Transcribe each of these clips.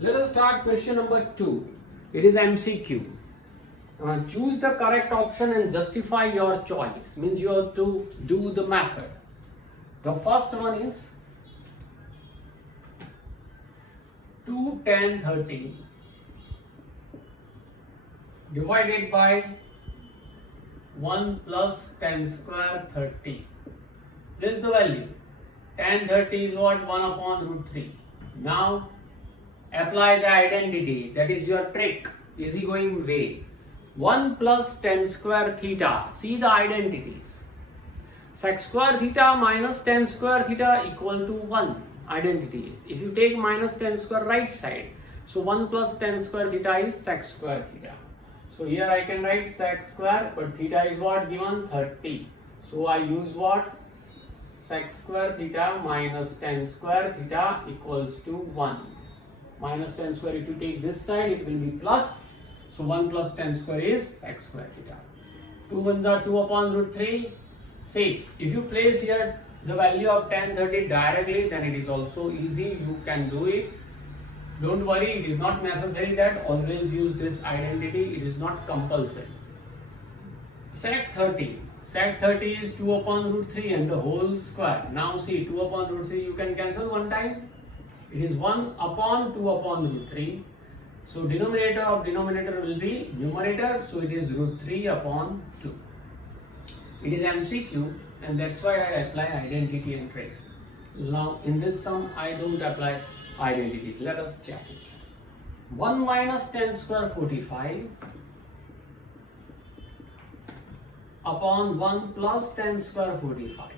Let us start question number 2. It is MCQ. Choose the correct option and justify your choice. Means you have to do the method. The first one is 2 tan 30 divided by 1 plus tan square 30. Place the value. Tan 30 is what? 1 upon root 3. Now apply the identity, that is your trick, easygoing way. 1 plus tan square theta, see the identities. Sec square theta minus tan square theta equal to 1, identities. If you take minus tan square right side, so 1 plus tan square theta is sec square theta. So here I can write sec square, but theta is what given? 30. So I use what? Sec square theta minus tan square theta equals to 1. Minus tan square, if you take this side, it will be plus. So 1 plus tan square is sec square theta. 2 ones are 2 upon root 3. See, if you place here the value of tan 30 directly, then it is also easy. You can do it. Don't worry, it is not necessary that always use this identity. It is not compulsory. Sec 30. Sec 30 is 2 upon root 3 and the whole square. Now see, 2 upon root 3 you can cancel one time. It is 1 upon 2 upon root 3. So denominator of denominator will be numerator. So it is root 3 upon 2. It is MCQ and that's why I apply identity and trace. Now in this sum I don't apply identity. Let us check it. 1 minus tan square 45 upon 1 plus tan square 45.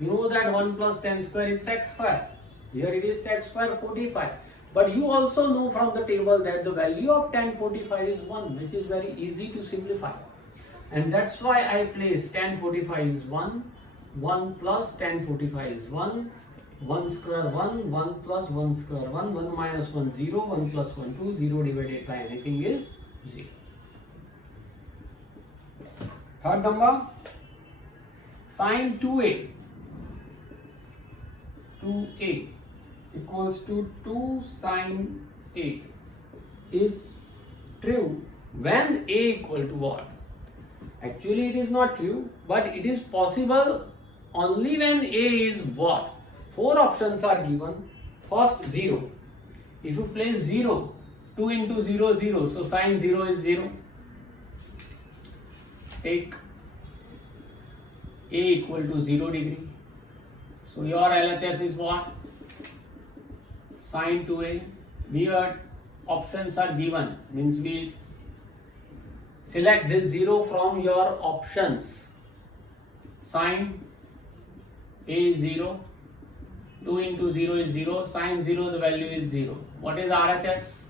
You know that 1 plus tan square is sec square. Here it is sec square 45. But you also know from the table that the value of tan 45 is 1, which is very easy to simplify. And that's why I place tan 45 is 1, 1 plus tan 45 is 1, 1 square 1, 1 plus 1 square 1, 1 minus 1 0, 1 plus 1 2, 0 divided by anything is 0. Third number, sine 2a equals to 2 sine a is true when a equal to what? Actually it is not true, but it is possible only when a is what? 4 options are given. First 0. If you place 0, 2 into 0, 0. So sine 0 is 0. Take a equal to 0 degree. So your LHS is what? Sine 2a. Here options are given. Means we select this 0 from your options. Sine a is 0. 2 into 0 is 0. Sine 0, the value is 0. What is RHS?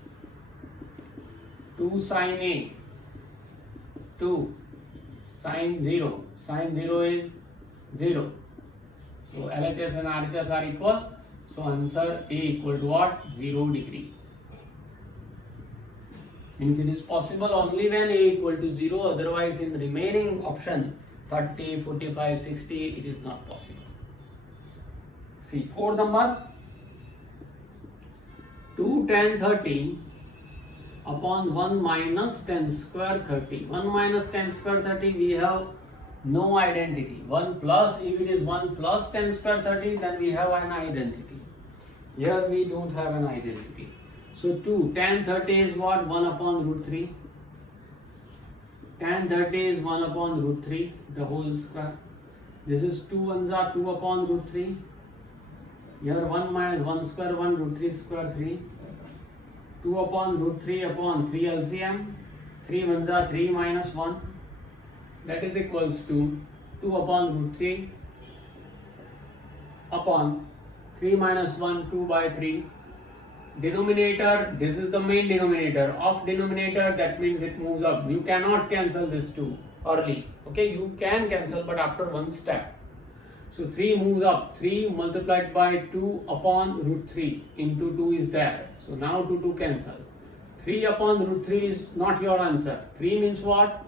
2 sine a. 2 sine 0. Sine 0 is 0. So LHS and RHS are equal. So answer A equal to what? 0 degree. Means it is possible only when A equal to 0. Otherwise in the remaining option 30, 45, 60 it is not possible. See, fourth number, 2 tan 30 upon 1 minus tan square 30. 1 minus tan square 30 we have no identity. 1 plus, if it is 1 plus tan square 30 then we have an identity. Here we don't have an identity. So 2 tan 30 is what? 1 upon root 3. Tan 30 is 1 upon root 3, the whole square. This is 2 ones are 2 upon root 3. Here 1 minus 1 square 1, root 3 square 3. 2 upon root 3 upon 3 LCM. 3 ones are 3 minus 1. That is equals to 2 upon root 3 upon 3 minus 1, 2 by 3. Denominator, this is the main denominator. Of denominator, that means it moves up. You cannot cancel this 2 early. Okay, you can cancel but after one step. So 3 moves up. 3 multiplied by 2 upon root 3 into 2 is there. So now 2 cancel. 3 upon root 3 is not your answer. 3 means what?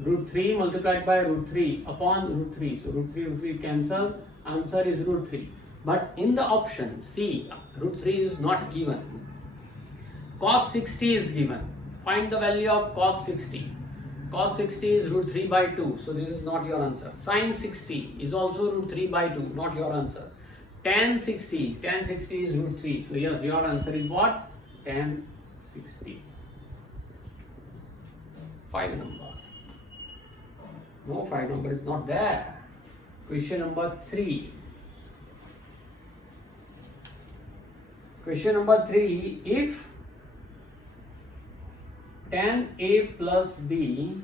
Root 3 multiplied by root 3 upon root 3. So root 3 cancel. Answer is root 3. But in the option C, root 3 is not given. Cos 60 is given. Find the value of cos 60. Cos 60 is root 3 by 2. So this is not your answer. Sin 60 is also root 3 by 2. Not your answer. Tan 60. Tan 60 is root 3. So yes, your answer is what? Tan 60. 5 number. No, 5 number is not there. Question number 3. Question number 3. If tan A plus B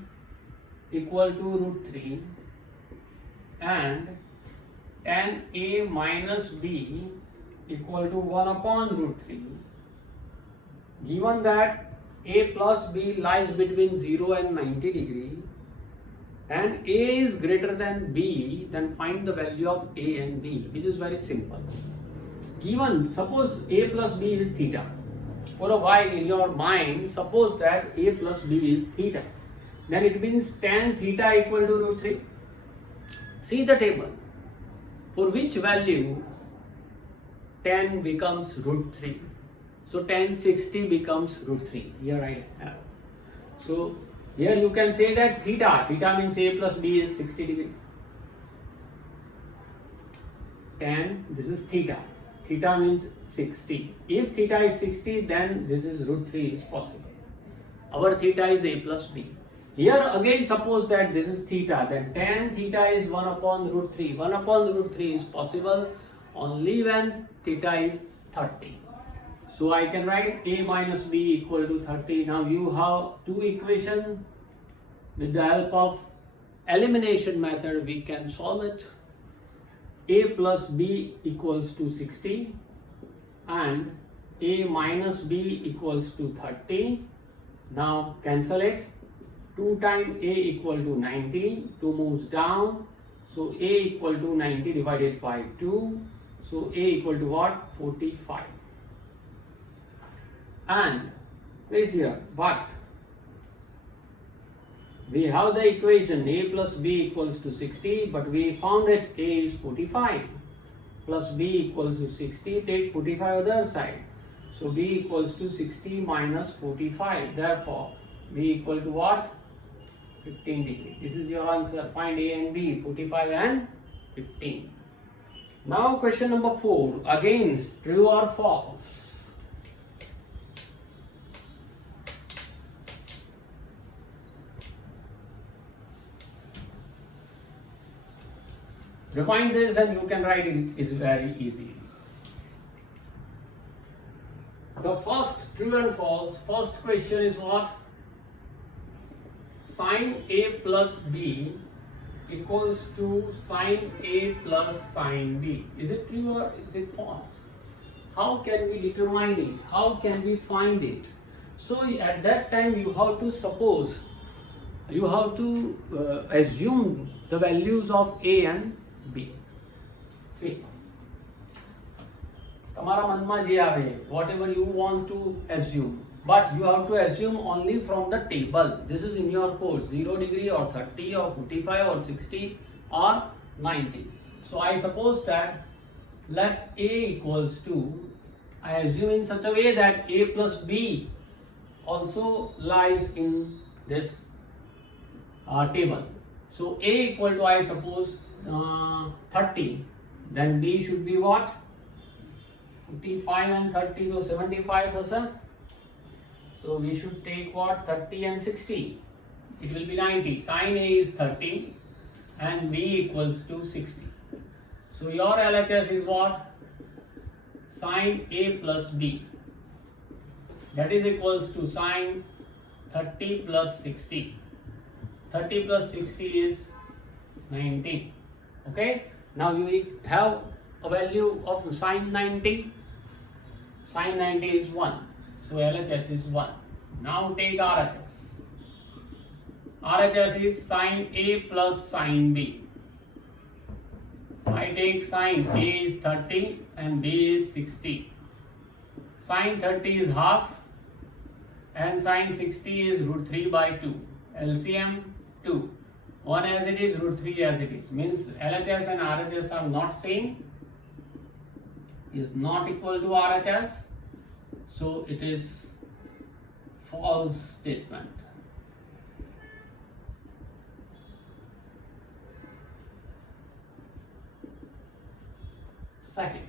equal to root 3 and tan A minus B equal to 1 upon root 3, given that A plus B lies between 0 and 90 degree and A is greater than B, then find the value of A and B, which is very simple. Given, suppose A plus B is theta. For a while in your mind, suppose that A plus B is theta. Then it means tan theta equal to root 3. See the table. For which value tan becomes root 3. So tan 60 becomes root 3. Here I have. So here you can say that theta means A plus B is 60 degree. Tan, this is theta. Theta means 60. If theta is 60, then this is root 3 is possible. Our theta is A plus B. Here again suppose that this is theta, then tan theta is 1 upon root 3. 1 upon root 3 is possible only when theta is 30. So I can write A minus B equal to 30. Now you have two equations. With the help of elimination method, we can solve it. A plus B equals to 60 and A minus B equals to 30. Now cancel it. 2 times A equal to 90. 2 moves down. So A equal to 90 divided by 2. So A equal to what? 45. And please here, but we have the equation A plus B equals to 60, but we found that A is 45 plus B equals to 60. Take 45 other side. So B equals to 60 minus 45. Therefore, B equal to what? 15 degree. This is your answer. Find A and B, 45 and 15. Now question number 4. Again, true or false? Remind this and you can write it is very easy. The first true and false, first question is what? Sin A plus B equals to sin A plus sin B. Is it true or is it false? How can we determine it? How can we find it? So at that time you have to suppose, you have to assume the values of A and B. See, તમારા મનમાં જે આવે, whatever you want to assume, but you have to assume only from the table. This is in your course, 0 degree or 30 or 45 or 60 or 90. So I suppose that let A equals to, I assume in such a way that A plus B also lies in this table. So A equal to, I suppose 30, then B should be what? 55 and 30, so 75 thase. So we should take what? 30 and 60. It will be 90. Sin A is 30 and B equals to 60. So your LHS is what? Sin A plus B. That is equals to sin 30 plus 60. 30 plus 60 is 90. Okay. Now you have a value of sin 90. Sin 90 is 1. So LHS is 1. Now take RHS. RHS is sin A plus sin B. I take sin A is 30 and B is 60. Sin 30 is half and sin 60 is root 3 by 2. LCM 2. 1 as it is, root 3 as it is. Means LHS and RHS are not same. Is not equal to RHS. So it is false statement. Second,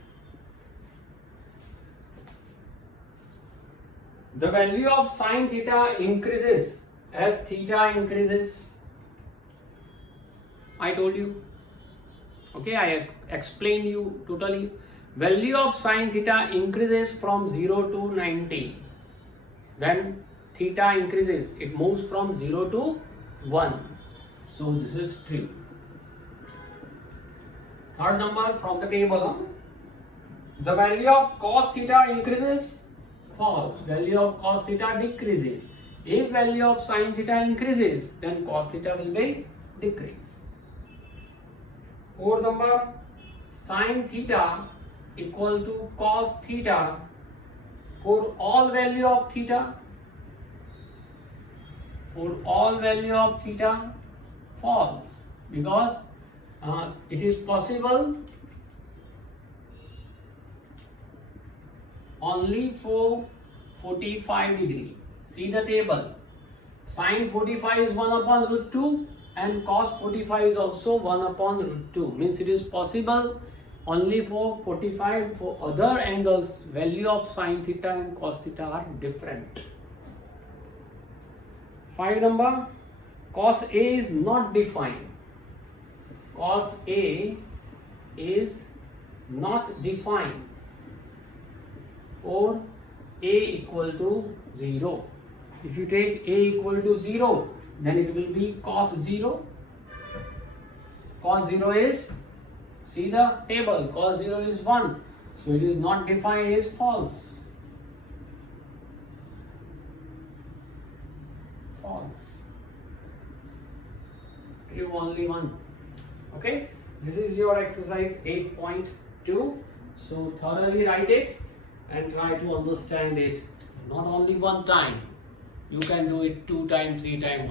the value of sine theta increases as theta increases. I told you. Okay, I explained you totally. Value of sine theta increases from 0 to 90. When theta increases, it moves from 0 to 1. So this is true. Third number from the table. The value of cos theta increases. False. Value of cos theta decreases. If value of sine theta increases, then cos theta will be decrease. Fourth number, sine theta equal to cos theta for all value of theta. For all value of theta, false, because it is possible only for 45 degree. See the table. Sine 45 is 1 upon root 2 and cos 45 is also 1 upon root 2. Means it is possible only for 45. For other angles, value of sine theta and cos theta are different. 5 number, cos A is not defined. Cos A is not defined for A equal to 0. If you take A equal to 0, then it will be cos 0. Cos 0 is, see the table, cos 0 is 1. So it is not defined, is false. False. True only one. Okay, this is your exercise 8.2. So thoroughly write it and try to understand it not only one time. You can do it 2 times, 3 times.